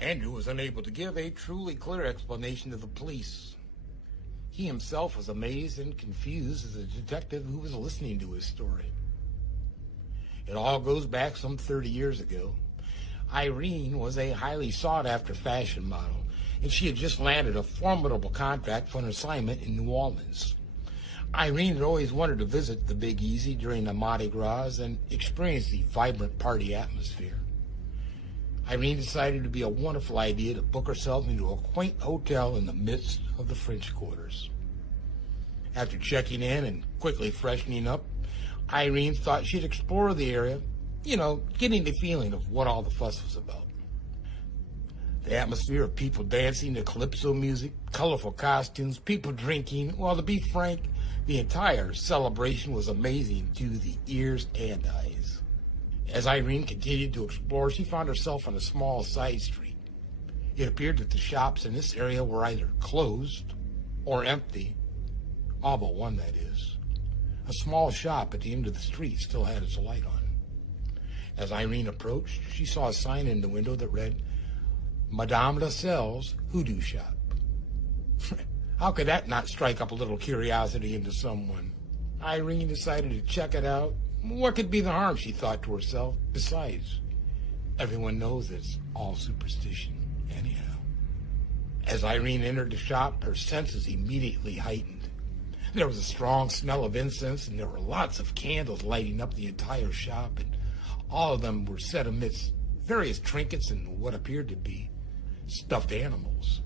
Andrew was unable to give a truly clear explanation to the police. He himself was amazed and confused as a detective who was listening to his story. It all goes back some 30 years ago. Irene was a highly sought-after fashion model, and she had just landed a formidable contract for an assignment in New Orleans. Irene had always wanted to visit the Big Easy during the Mardi Gras and experience the vibrant party atmosphere. Irene decided it would be a wonderful idea to book herself into a quaint hotel in the midst of the French Quarters. After checking in and quickly freshening up, Irene thought she'd explore the area, getting the feeling of what all the fuss was about. The atmosphere of people dancing to calypso music, colorful costumes, people drinking, well, to be frank, the entire celebration was amazing to the ears and eyes. As Irene continued to explore, she found herself on a small side street. It appeared that the shops in this area were either closed or empty, all but one, that is. A small shop at the end of the street still had its light on. As Irene approached, she saw a sign in the window that read, Madame Lasselle's Hoodoo Shop. How could that not strike up a little curiosity into someone? Irene decided to check it out. What could be the harm, she thought to herself. Besides, everyone knows it's all superstition anyhow. As Irene entered the shop, her senses immediately heightened. There was a strong smell of incense, and there were lots of candles lighting up the entire shop, and all of them were set amidst various trinkets and what appeared to be stuffed animals.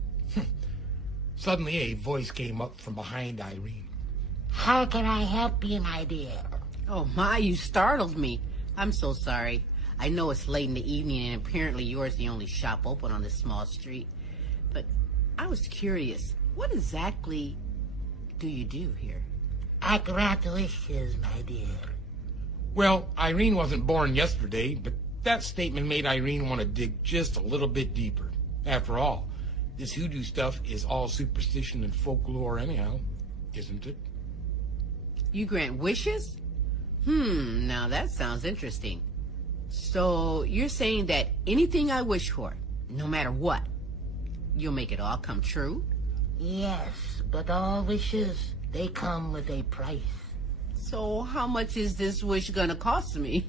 Suddenly, a voice came up from behind Irene. How can I help you, my dear? Oh, my, you startled me. I'm so sorry. I know it's late in the evening, and apparently yours the only shop open on this small street. But I was curious, what exactly do you do here? I grant wishes, my dear. Well, Irene wasn't born yesterday, but that statement made Irene want to dig just a little bit deeper. After all, this hoodoo stuff is all superstition and folklore anyhow, isn't it? You grant wishes? Now that sounds interesting. So you're saying that anything I wish for, no matter what, you'll make it all come true? Yes, but all wishes, they come with a price. So how much is this wish gonna cost me?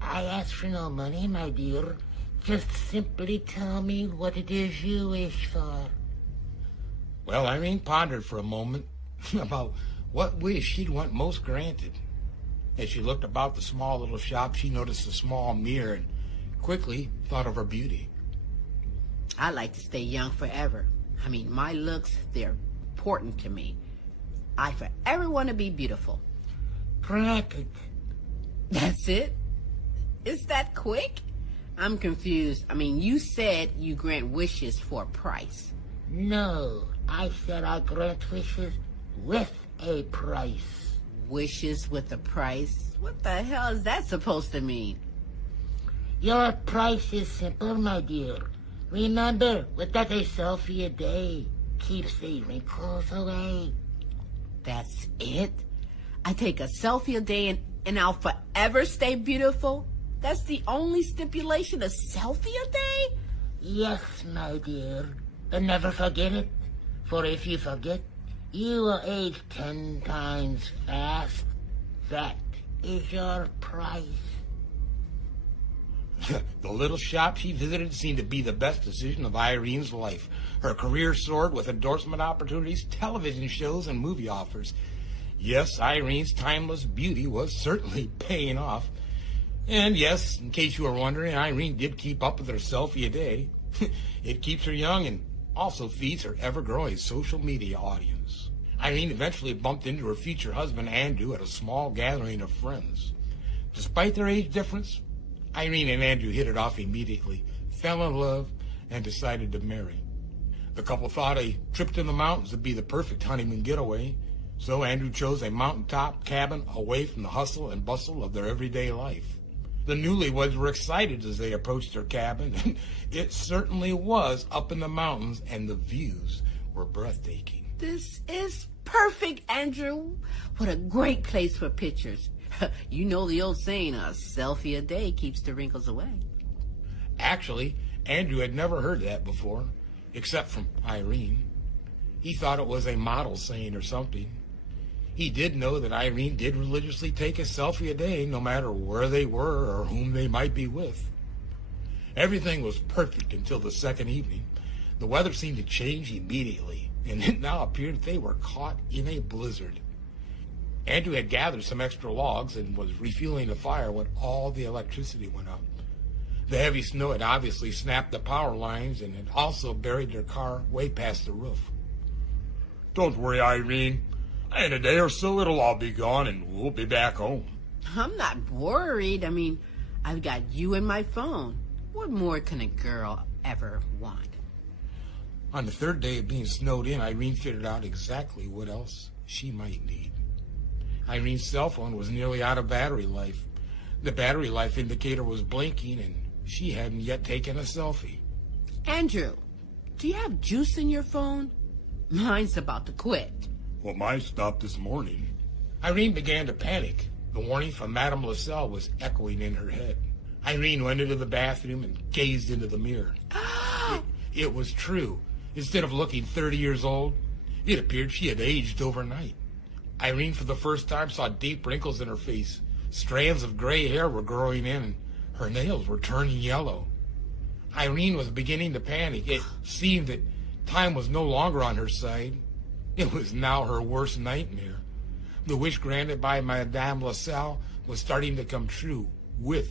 I ask for no money, my dear. Just simply tell me what it is you wish for. Well, Irene pondered for a moment about what wish she'd want most granted. As she looked about the small little shop, she noticed a small mirror and quickly thought of her beauty. I like to stay young forever. I mean, my looks, they're important to me. I forever want to be beautiful. Granted. That's it? Is that quick? I'm confused. I mean, you said you grant wishes for a price. No, I said I grant wishes with a price. Wishes with a price? What the hell is that supposed to mean? Your price is simple, my dear. Remember, without a selfie a day keeps the wrinkles away. That's it? I take a selfie a day and I'll forever stay beautiful? That's the only stipulation, a selfie a day? Yes, my dear. But never forget it. For if you forget, you will age 10 times fast. That is your price. The little shop she visited seemed to be the best decision of Irene's life. Her career soared with endorsement opportunities, television shows, and movie offers. Yes, Irene's timeless beauty was certainly paying off. And yes, in case you were wondering, Irene did keep up with her selfie a day. It keeps her young and also feeds her ever-growing social media audience. Irene eventually bumped into her future husband, Andrew, at a small gathering of friends. Despite their age difference, Irene and Andrew hit it off immediately, fell in love, and decided to marry. The couple thought a trip to the mountains would be the perfect honeymoon getaway, so Andrew chose a mountaintop cabin away from the hustle and bustle of their everyday life. The newlyweds were excited as they approached their cabin, and it certainly was up in the mountains, and the views were breathtaking. This is perfect, Andrew. What a great place for pictures. You know the old saying, a selfie a day keeps the wrinkles away. Actually, Andrew had never heard that before, except from Irene. He thought it was a model saying or something. He did know that Irene did religiously take a selfie a day, no matter where they were or whom they might be with. Everything was perfect until the second evening. The weather seemed to change immediately, and it now appeared that they were caught in a blizzard. Andrew had gathered some extra logs and was refueling the fire when all the electricity went out. The heavy snow had obviously snapped the power lines and had also buried their car way past the roof. Don't worry, Irene. In a day or so, it'll all be gone and we'll be back home. I'm not worried. I mean, I've got you and my phone. What more can a girl ever want? On the third day of being snowed in, Irene figured out exactly what else she might need. Irene's cell phone was nearly out of battery life. The battery life indicator was blinking, and she hadn't yet taken a selfie. Andrew, do you have juice in your phone? Mine's about to quit. Well, mine stopped this morning. Irene began to panic. The warning from Madame LaSalle was echoing in her head. Irene went into the bathroom and gazed into the mirror. It was true. Instead of looking 30 years old, it appeared she had aged overnight. Irene, for the first time, saw deep wrinkles in her face. Strands of gray hair were growing in, and her nails were turning yellow. Irene was beginning to panic. It seemed that time was no longer on her side. It was now her worst nightmare. The wish granted by Madame LaSalle was starting to come true, with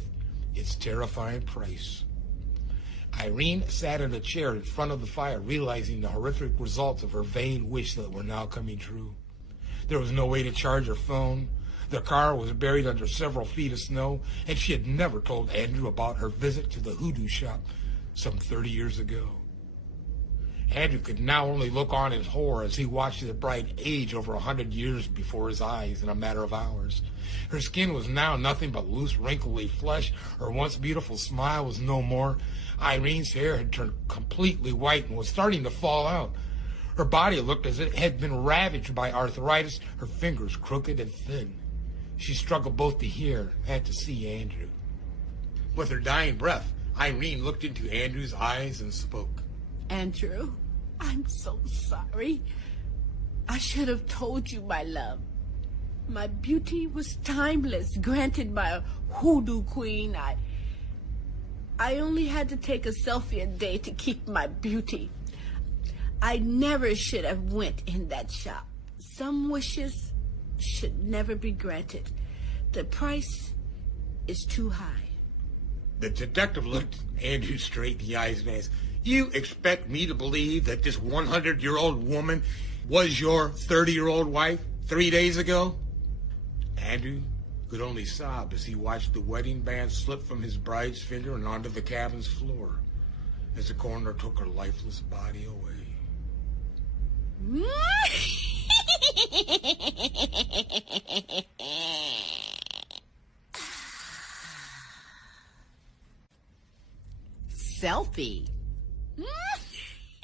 its terrifying price. Irene sat in a chair in front of the fire, realizing the horrific results of her vain wish that were now coming true. There was no way to charge her phone. The car was buried under several feet of snow, and she had never told Andrew about her visit to the hoodoo shop some 30 years ago. Andrew could now only look on in horror as he watched the bride age over 100 years before his eyes in a matter of hours. Her skin was now nothing but loose, wrinkly flesh. Her once beautiful smile was no more. Irene's hair had turned completely white and was starting to fall out. Her body looked as if it had been ravaged by arthritis, her fingers crooked and thin. She struggled both to hear and to see Andrew. With her dying breath, Irene looked into Andrew's eyes and spoke. Andrew, I'm so sorry. I should have told you, my love. My beauty was timeless, granted by a hoodoo queen. I only had to take a selfie a day to keep my beauty. I never should have went in that shop. Some wishes should never be granted. The price is too high. The detective looked Andrew straight in the eyes and asked, "You expect me to believe that this 100-year-old woman was your 30-year-old wife 3 days ago?" Andrew could only sob as he watched the wedding band slip from his bride's finger and onto the cabin's floor as the coroner took her lifeless body away. Selfie.